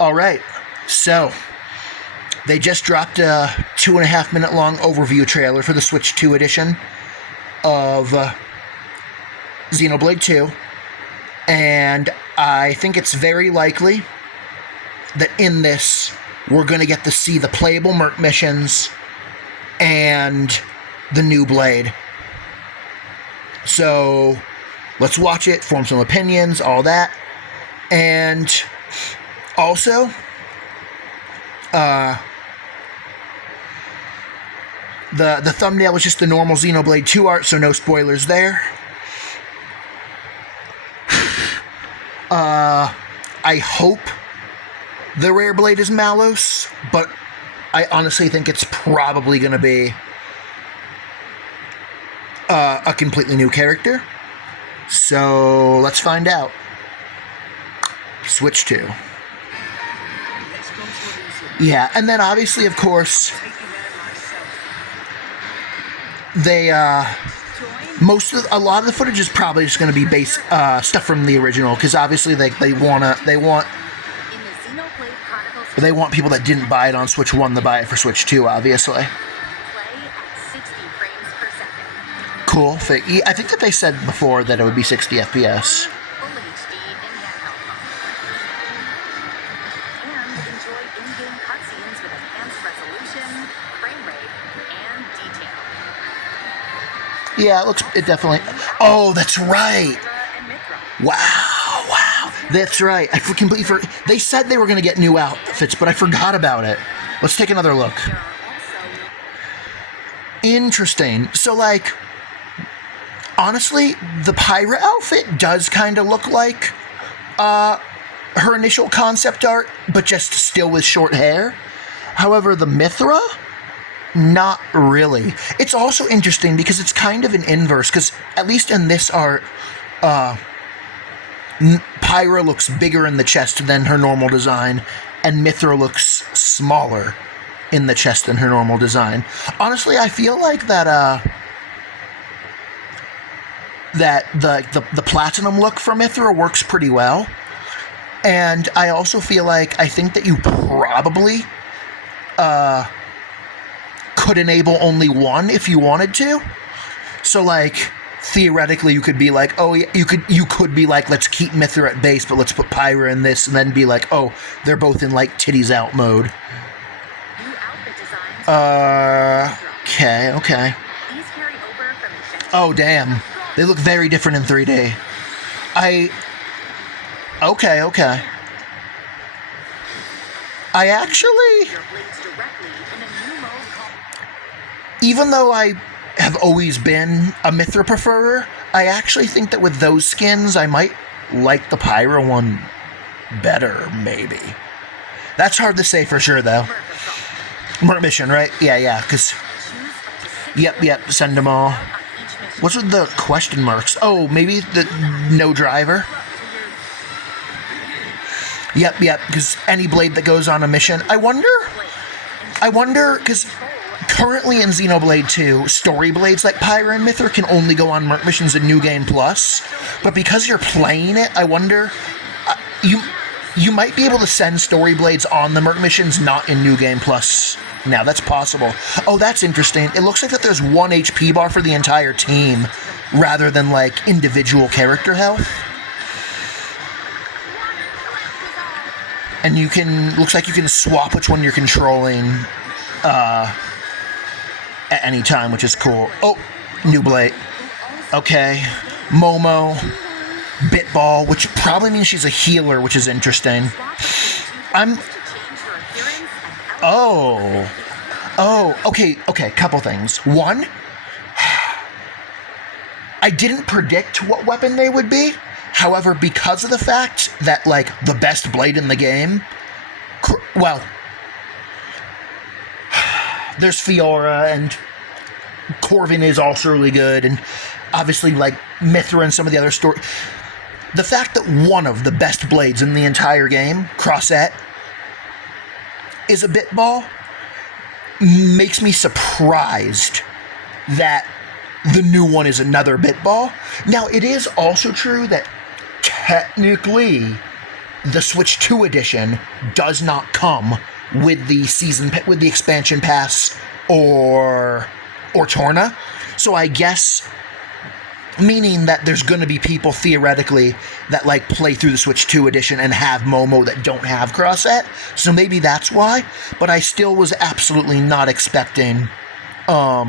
All right, so they just dropped a 2.5 minute long overview trailer for the Switch 2 edition of Xenoblade 2, and I think it's very likely that in this we're going to get to see the playable Merc missions and the new Blade. So let's watch it, form some opinions, all that. And also, the thumbnail was just the normal Xenoblade 2 art, so no spoilers there. I hope the rare blade is Malos, but I honestly think it's probably going to be a completely new character. So let's find out. Switch 2. Yeah, and then obviously, of course, they a lot of the footage is probably just going to be base stuff from the original, because obviously they want people that didn't buy it on Switch 1 to buy it for Switch 2, obviously. Cool. I think that they said before that it would be 60 FPS. Yeah, it definitely... Oh, that's right! Wow. That's right. I completely forgot. They said they were going to get new outfits, but I forgot about it. Let's take another look. Interesting. So, like, honestly, the Pyra outfit does kind of look like her initial concept art, but just still with short hair. However, the Mithra... Not really. It's also interesting because it's kind of an inverse, because at least in this art, Pyra looks bigger in the chest than her normal design, and Mithra looks smaller in the chest than her normal design. Honestly, I feel like that the platinum look for Mithra works pretty well, and I also feel like I think that you probably could enable only one if you wanted to. So, like, theoretically, you could be like, oh, yeah, you could be like, let's keep Mithra at base, but let's put Pyra in this, and then be like, oh, they're both in, like, titties out mode. Okay. Oh, damn. They look very different in 3D. Okay. I actually... Even though I have always been a Mithra preferer, I actually think that with those skins, I might like the Pyra one better, maybe. That's hard to say for sure, though. Merc mission, right? Yeah, because... Yep, send them all. What's with the question marks? Oh, maybe the no driver? Yep, because any blade that goes on a mission... I wonder, because... Currently in Xenoblade 2, story blades like Pyra and Mithra can only go on Merc missions in New Game Plus, but because you're playing it, I wonder, you might be able to send story blades on the Merc missions, not in New Game Plus. Now, that's possible. Oh, that's interesting. It looks like that there's 1 HP bar for the entire team, rather than, like, individual character health. And looks like you can swap which one you're controlling, at any time, which is cool. Oh, new blade. Okay. Momo. Bitball, which probably means she's a healer, which is interesting. Okay, couple things. One, I didn't predict what weapon they would be. However, because of the fact that, like, the best blade in the game, there's Fiora, and Corvin is also really good, and obviously, like, Mithra and some of the other story. The fact that one of the best blades in the entire game, Crossette, is a Bitball, makes me surprised that the new one is another Bitball. Now, it is also true that technically the Switch 2 edition does not come with the expansion pass or Torna. So I guess, meaning that there's going to be people theoretically that like play through the Switch 2 edition and have Momo that don't have Crossette. So maybe that's why. But I still was absolutely not expecting a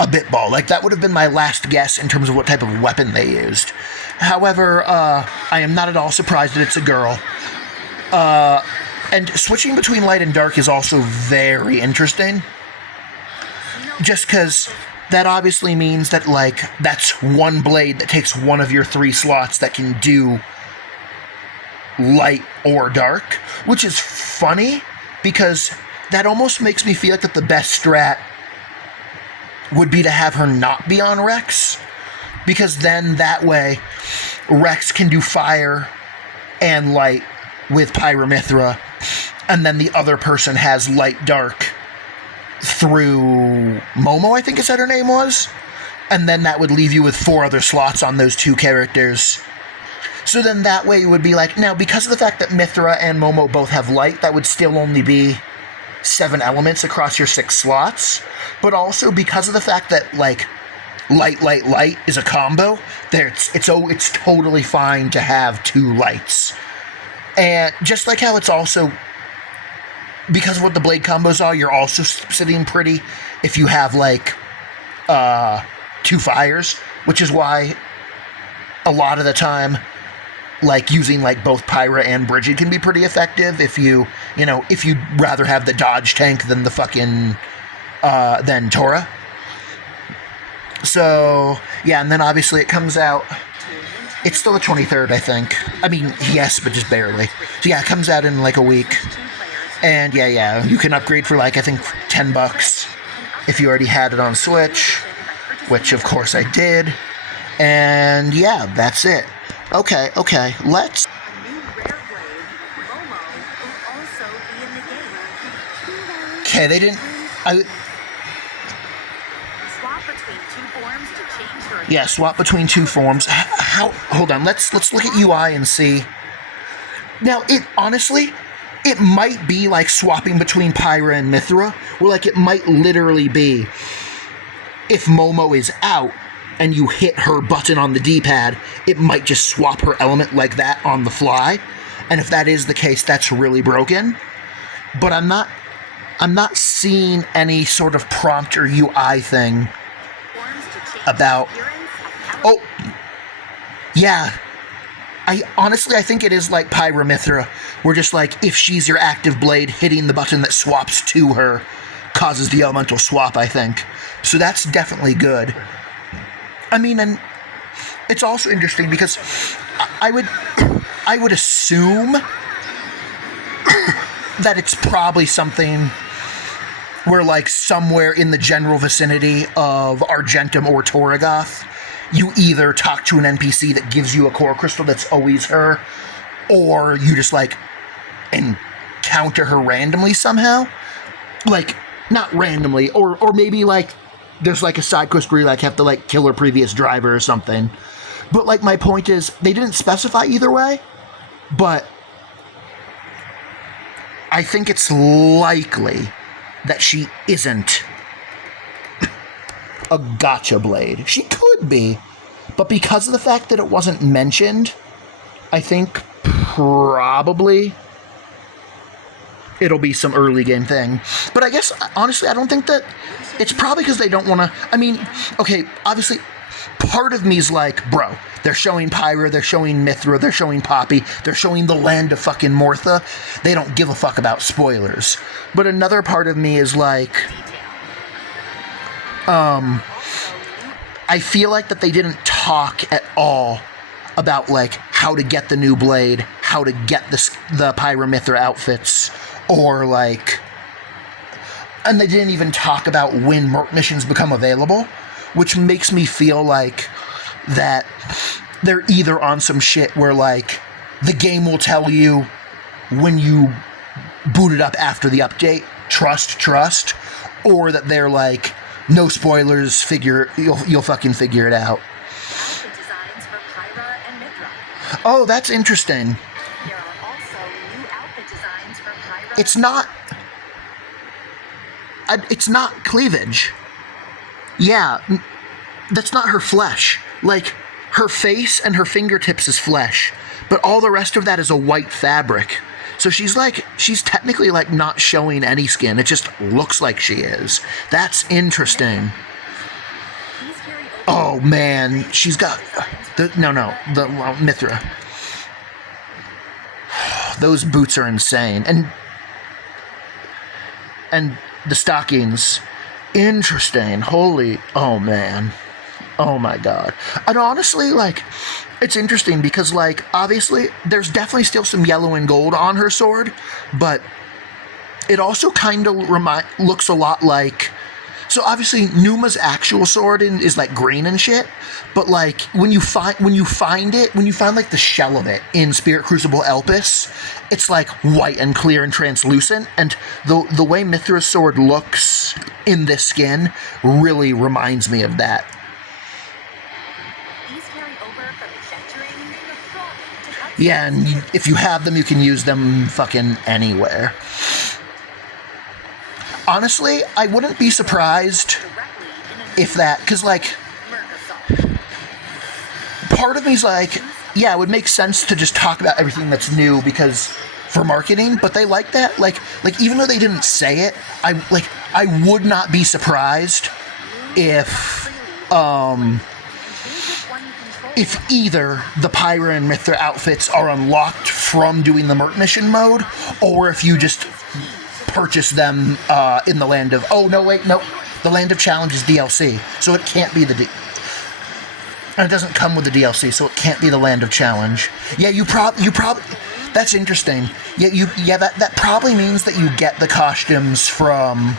Bitball. Like, that would have been my last guess in terms of what type of weapon they used. However, I am not at all surprised that it's a girl. And switching between light and dark is also very interesting. Just because that obviously means that, like, that's one blade that takes one of your 3 slots that can do light or dark. Which is funny, because that almost makes me feel like that the best strat would be to have her not be on Rex, because then that way Rex can do fire and light with Pyramithra, and then the other person has light dark through Momo, I think is what her name was, and then that would leave you with 4 other slots on those 2 characters. So then that way it would be like, now because of the fact that Mithra and Momo both have light, that would still only be 7 elements across your 6 slots, but also because of the fact that, like, light is a combo, it's totally fine to have 2 lights. And just like how it's also, because of what the blade combos are, you're also sitting pretty if you have, like, 2 fires, which is why a lot of the time, like, using, like, both Pyra and Bridget can be pretty effective if you'd rather have the dodge tank than the fucking, than Tora. So, yeah, and then obviously it comes out, it's still the 23rd, I think. I mean, yes, but just barely. So yeah, it comes out in, like, a week. And yeah, you can upgrade for, like, I think $10 if you already had it on Switch, which of course I did. And yeah, that's it. Okay, let's... Okay, they didn't... Yeah, swap between 2 forms. Hold on, let's look at UI and see. Now, honestly, it might be like swapping between Pyra and Mithra, where, like, it might literally be if Momo is out and you hit her button on the D-pad, it might just swap her element like that on the fly. And if that is the case, that's really broken. But I'm not seeing any sort of prompt or UI thing about... Oh, yeah. I think it is like Pyramithra, where just, like, if she's your active blade, hitting the button that swaps to her causes the elemental swap, I think. So that's definitely good. I mean, and it's also interesting because I would assume that it's probably something where, like, somewhere in the general vicinity of Argentum or Torrigoth, you either talk to an NPC that gives you a core crystal that's always her, or you just, like, encounter her randomly somehow. Like, not randomly, or maybe, like, there's, like, a side quest where you, like, have to, like, kill her previous driver or something. But, like, my point is, they didn't specify either way, but I think it's likely that she isn't a gacha blade. She could be, but because of the fact that it wasn't mentioned, I think probably it'll be some early game thing. But I guess, honestly, I don't think that... It's probably because they don't want to... I mean, okay, obviously, part of me's like, bro, they're showing Pyra, they're showing Mithra, they're showing Poppy, they're showing the land of fucking Mortha. They don't give a fuck about spoilers. But another part of me is like... I feel like that they didn't talk at all about, like, how to get the new blade, how to get the Pyramithra outfits, or, like... And they didn't even talk about when merc missions become available, which makes me feel like that they're either on some shit where, like, the game will tell you when you boot it up after the update, trust, or that they're like, no spoilers, you'll fucking figure it out. Oh, that's interesting. There are also new outfit designs for Pyra. It's not cleavage. Yeah, that's not her flesh. Like, her face and her fingertips is flesh, but all the rest of that is a white fabric. So she's technically like not showing any skin. It just looks like she is. That's interesting. These carry over Oh man, she's got Mithra. Those boots are insane, and the stockings, interesting. Oh man, oh my god. And honestly, like, it's interesting because, like, obviously there's definitely still some yellow and gold on her sword, but it also kind of looks a lot like. So obviously Numa's actual sword is like green and shit, but like when you find like the shell of it in Spirit Crucible Elpis, it's like white and clear and translucent, and the way Mithra's sword looks in this skin really reminds me of that. these carry over from Gentering to cut Yeah, and if you have them, you can use them fucking anywhere. Honestly, I wouldn't be surprised directly in a if that, because, like, Mercosol. part of me's like, yeah, it would make sense to just talk about everything that's new because for marketing, but they like that. Like even though they didn't say it, I would not be surprised if either the Pyra and Mithra outfits are unlocked from doing the Merc mission mode, or if you just purchase them in the Land of... Oh, no, wait, no. The Land of Challenge is DLC, so it can't be the... And it doesn't come with the DLC, so it can't be the Land of Challenge. Yeah, you probably... That's interesting. Yeah, that probably means that you get the costumes from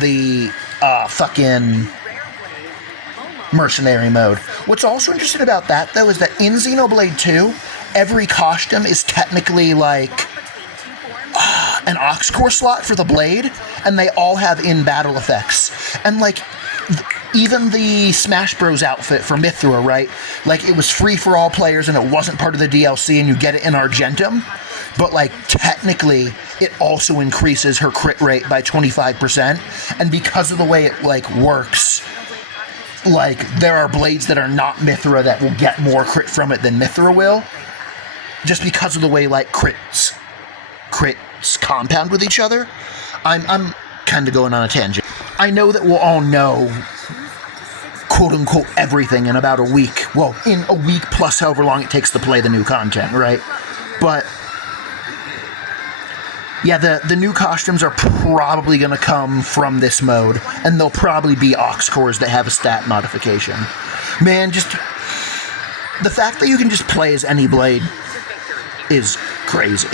the fucking mercenary mode. What's also interesting about that, though, is that in Xenoblade 2, every costume is technically like an Ox Core slot for the blade, and they all have in-battle effects. And like, even the Smash Bros outfit for Mithra, right? Like, it was free for all players, and it wasn't part of the DLC, and you get it in Argentum. But, like, technically, it also increases her crit rate by 25%. And because of the way it, like, works, like, there are blades that are not Mithra that will get more crit from it than Mithra will. Just because of the way, like, crits compound with each other. I'm kind of going on a tangent. I know that we'll all know, quote-unquote, everything in about a week. Well, in a week plus however long it takes to play the new content, right? But yeah, the new costumes are probably going to come from this mode, and they'll probably be Ox Cores that have a stat modification. Man, just the fact that you can just play as any blade is crazy.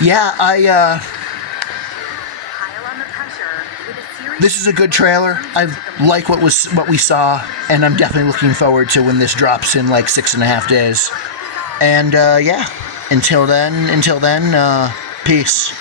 Yeah, this is a good trailer. I like what we saw, and I'm definitely looking forward to when this drops in like 6.5 days. And yeah, until then, peace.